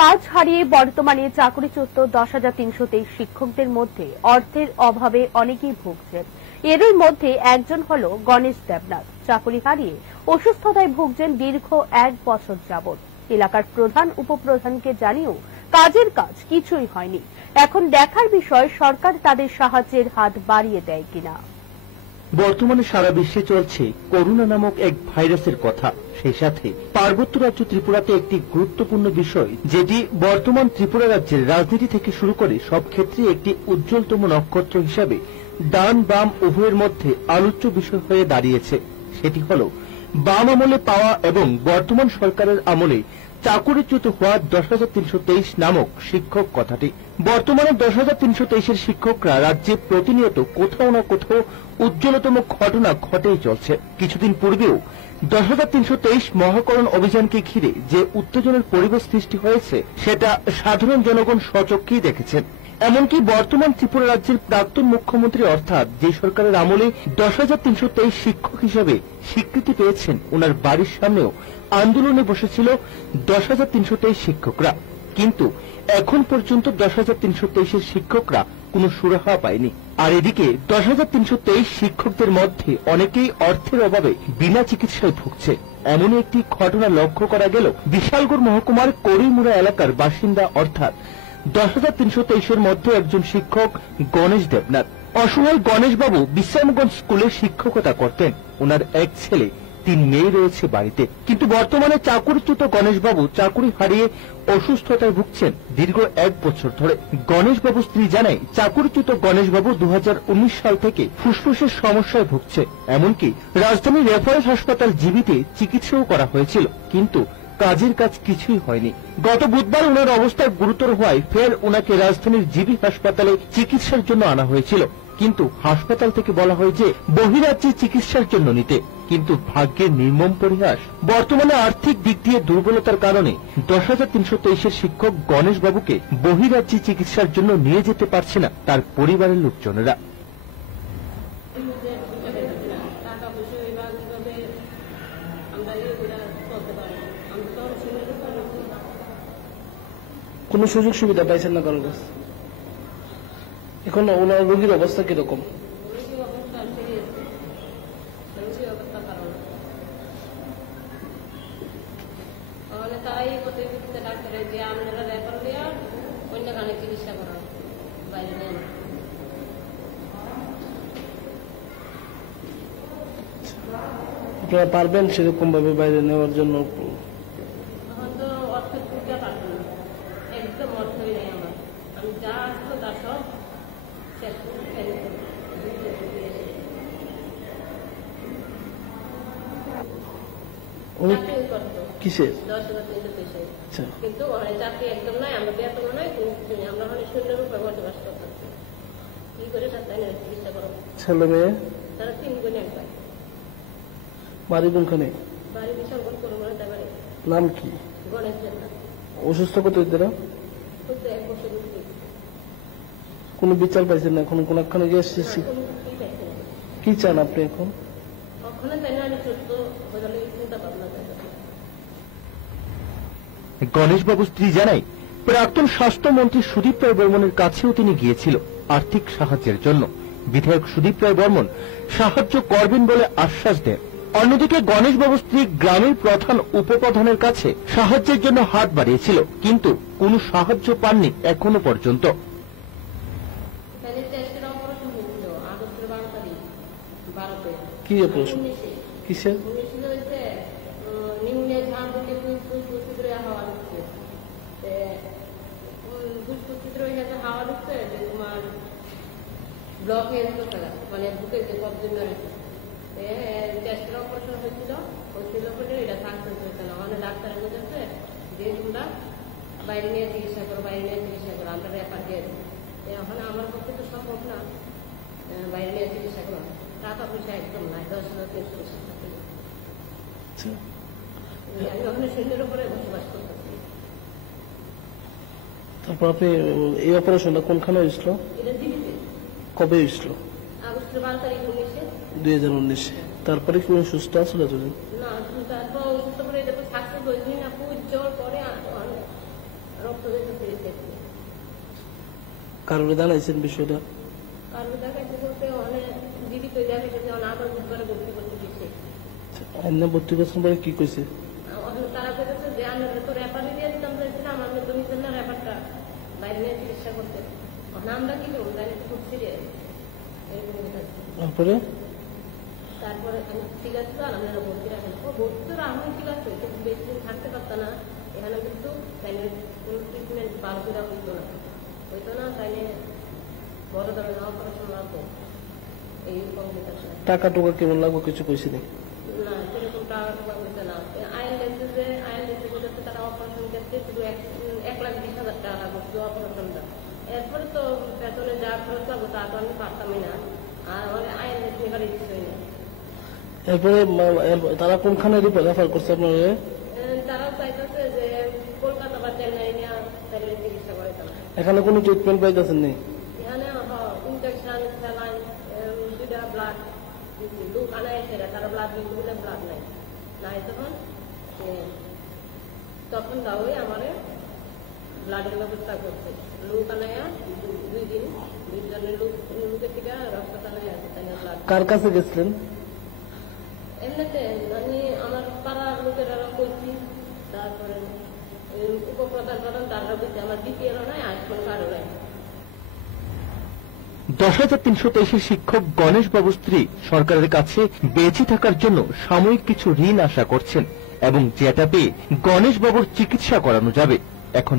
কাজ হারিয়ে বর্তমানে চাকরিচ্যুত 10,323 শিক্ষকদের মধ্যে অর্থের অভাবে অনেকেই ভুগছেন। এরই মধ্যে একজন হল গণেশ দেবনাথ। চাকরি হারিয়ে অসুস্থতায় ভুগছেন দীর্ঘ 1 বছর যাবৎ। এলাকার প্রধান উপপ্রধানকে জানিয়েও কাজের কাজ কিছুই হয়নি। এখন দেখার বিষয় সরকার তাদের সাহায্যের হাত বাড়িয়ে দেয় কিনা। বর্তমানে সারা বিশ্বে চলছে করোনা নামক এক ভাইরাসের কথা। সেই সাথে পার্বত্য রাজ্য ত্রিপুরাতে একটি গুরুত্বপূর্ণ বিষয়, যেটি বর্তমান ত্রিপুরা রাজ্যের রাজনীতি থেকে শুরু করে সব ক্ষেত্রে একটি উজ্জ্বলতম নক্ষত্র হিসাবে ডান বাম উভয়ের মধ্যে আলোচ্য বিষয় হয়ে দাঁড়িয়েছে। সেটি হল বাম আমলে পাওয়া এবং বর্তমান সরকারের আমলে চাকরিচ্যুত হওয়া 10,323 নামক শিক্ষক কথাটি। বর্তমানে 10,323 শিক্ষকরা রাজ্যে প্রতিনিয়ত কোথাও না কোথাও উজ্জ্বলতম ঘটনা ঘটেই চলছে। কিছুদিন পূর্বেও 10,323 মহাকরণ অভিযানকে ঘিরে যে উত্তেজনার পরিবেশ সৃষ্টি হয়েছে সেটা সাধারণ জনগণ স্বচক্ষেই দেখেছেন। এমনকি বর্তমান ত্রিপুরা রাজ্যের প্রাক্তন মুখ্যমন্ত্রী অর্থাৎ যে সরকারের আমলে 10,323 শিক্ষক হিসেবে স্বীকৃতি পেয়েছেন, ওনার বাড়ির সামনেও আন্দোলনে বসেছিল 10,323 শিক্ষকরা। কিন্তু এখন পর্যন্ত 10,323 শিক্ষকরা কোনো সুরাহা পায়নি। আর এদিকে 10,323 শিক্ষকদের মধ্যে অনেকেই অর্থের অভাবে বিনা চিকিৎসায় ভুগছে। এমনই একটি ঘটনা লক্ষ্য করা গেল বিশালগড় মহকুমার করিমুড়া এলাকার বাসিন্দা অর্থাৎ 10,323 মধ্যে একজন শিক্ষক গণেশ দেবনাথ। অসহায় গণেশবাবু বিশ্রামগঞ্জ স্কুলে শিক্ষকতা করতেন। ওনার এক ছেলে, 3 মেয়ে রয়েছে বাড়িতে। কিন্তু বর্তমানে চাকরিচ্যুত গণেশবাবু চাকরি হারিয়ে অসুস্থতায় ভুগছেন দীর্ঘ 1 বছর ধরে। গণেশবাবুর স্ত্রী জানায়, চাকরিচ্যুত গণেশবাবু 2019 সাল থেকে ফুসফুসের সমস্যায় ভুগছে। এমনকি রাজধানীর রেফারেন্স হাসপাতাল জিবিতে চিকিৎসাও করা হয়েছিল, কিন্তু কাজের কাজ কিছুই হয়নি। গত বুধবার ওনার অবস্থা গুরুতর হওয়ায় ফের ওনাকে রাজধানীর জিবি হাসপাতালে চিকিৎসার জন্য আনা হয়েছিল। কিন্তু হাসপাতাল থেকে বলা হয় যে বহিরাজ্যে চিকিৎসার জন্য নিতে। কিন্তু ভাগ্যের নির্মম পরিহাস, বর্তমানে আর্থিক দিক দিয়ে দুর্বলতার কারণে 10,323 শিক্ষক গণেশবাবুকে বহিরাজ্যে চিকিৎসার জন্য নিয়ে যেতে পারছে না তার পরিবারের লোকজনেরা। কোন সুযোগ সুবিধা পাইছেন না কারোর কাছে? এখন ওনার রোগীর অবস্থা কিরকম? আপনারা পারবেন সেরকম ভাবে বাইরে নেওয়ার জন্য? কিসের? কিন্তু চাকরি একদম নাই, আমরা বেতন নাই, আমরা শূন্যের উপরে বসবাস করতেছি। কি করে চিকিৎসা করবো? ছেলে মেয়ে তারা 3 বোন একবার। বাড়ি কোনখানে? বাড়ি বিশালগড় করমুড়া বাড়ি। নাম কি? গণেশ দেবনাথ। অসুস্থ কত দিন? 1 বছর। কোনো বিচার পাইছেন না? এখন কোনখানে গিয়েছি? কি চান আপনি এখন? ওখানে তাই না, আমি সুস্থ হয়ে চিন্তা ভাবনা। গণেশবাবুর স্ত্রী জানায়, প্রাক্তন স্বাস্থ্যমন্ত্রী সুদীপ রায় বর্মনের কাছেও তিনি গিয়েছিল আর্থিক সাহায্যের জন্য। বিধায়ক সুদীপ রায় বর্মন সাহায্য করবেন বলে আশ্বাস দেন। অন্যদিকে গণেশবাবুর স্ত্রী গ্রামের প্রধান উপপ্রধানের কাছে সাহায্যের জন্য হাত বাড়িয়েছিল, কিন্তু কোনো সাহায্য পাননি এখনো পর্যন্ত। কি অপারেশন? কিসের? ব্লক মানে বুকে যে কবজন টেস্টের অপারেশন হয়েছিল বলে এটা সাকসেস হয়েছে না। মানে ডাক্তার বলেছে যে তোমরা বাইরে নিয়ে চিকিৎসা করো, বাইরে নিয়ে চিকিৎসা করো, আমরা রেফার দিয়ে দেবো। এখন আমার পক্ষে তো সম্ভব না বাইরে নিয়ে চিকিৎসা করো, টাকা পয়সা একদম নাই। 10,000 আমি ওখানে শূন্যের উপরে বসবাস করতেছি। তারপর আপনি এই অপারেশনটা কোনখানে হয়েছিল? এটা দিল্লিতে। কবে হয়েছিল? আগস্টের 12 তারিখ 2019। তারপরে কি সুস্থ আসলে? না, তারপর অসুস্থ করে এটা তো সাকসেস হয়েছে না। খুব জ্বর পরে কারণে জানাইছেন বিষয়টা? কারণ দেখাইতে বলতে অনেক জীবিত দেখাইছে যে আবার বুধবারে ভর্তি করতে দিচ্ছে। এনে ভর্তি করছেন পরে কি কইছে? তারা বলেছে যে আমি তো রেফারি দিয়ে দিতাম চাইছিলাম, আমি তো নিতেন না রেফারটা বাইরে নিয়ে চিকিৎসা করতে। আমরা কি করবো, তাই খুব সিরিয়াস এরকম। তারপরে তারপরে আমি ঠিক আছে তো আপনারা ভর্তি রাখেন। ও ভর্তি তো আমি ঠিক আছে, কিন্তু বেশি দিন থাকতে পারতাম না এখানে, কিন্তু তাইলে কোনো ট্রিটমেন্ট ভালো করে হইতো না, তাইলে বড় ধরনের অপারেশন লাগতো এইরকম যেটা। টাকা টুকা কেমন লাগবে কিছু কইছি নাকি? না, সেরকম টাকা টুকা হইতো না। আইএলএসে বলেছে তারা অপারেশন করতে শুধু 1,20,000 টাকা লাগবে অপারেশনটা। এরপরে তো পেছনে যা খরচ লাগবে তা তো আমি পারতামই না, আর আমাদের আইএলএস নেবার ইচ্ছাই না। এরপরে তারা কোনখানে রেফার করছে আপনার? তারাও চাইতেছে যে কলকাতা বা চেন্নাই নিয়ে তাহলে চিকিৎসা করে। এখানে কোনো ট্রিটমেন্ট পাইতেছেন নেই? এখানে ইনজেকশন, স্যালাইন, দুইটা ব্লাড লোক আনায় সেরা, তারা ব্লাড দিতে ব্লাড নাই নাই তখন দাওই আমার ব্লাডের ব্যবস্থা করছে। লোক আনায়া 2 দিন 2 জনের লোকের থেকে রক্ত আনায় আছে, তাই ব্লাড। কার কাছে গেছিলেন? এমনিতে আমি আমার পাড়ার লোকেরা করছি, তারপরে উপপ্রধান তারা বলছে আমার দ্বিতীয় নাই, আজকাল কারো নাই। 10,323 শিক্ষক গণেশ বাবুর স্ত্রী সরকারের কাছে বেঁচে থাকার জন্য সাময়িক কিছু ঋণ আশা করছেন এবং যেটা পেয়ে গণেশ বাবুর চিকিৎসা করানো যাবে। এখন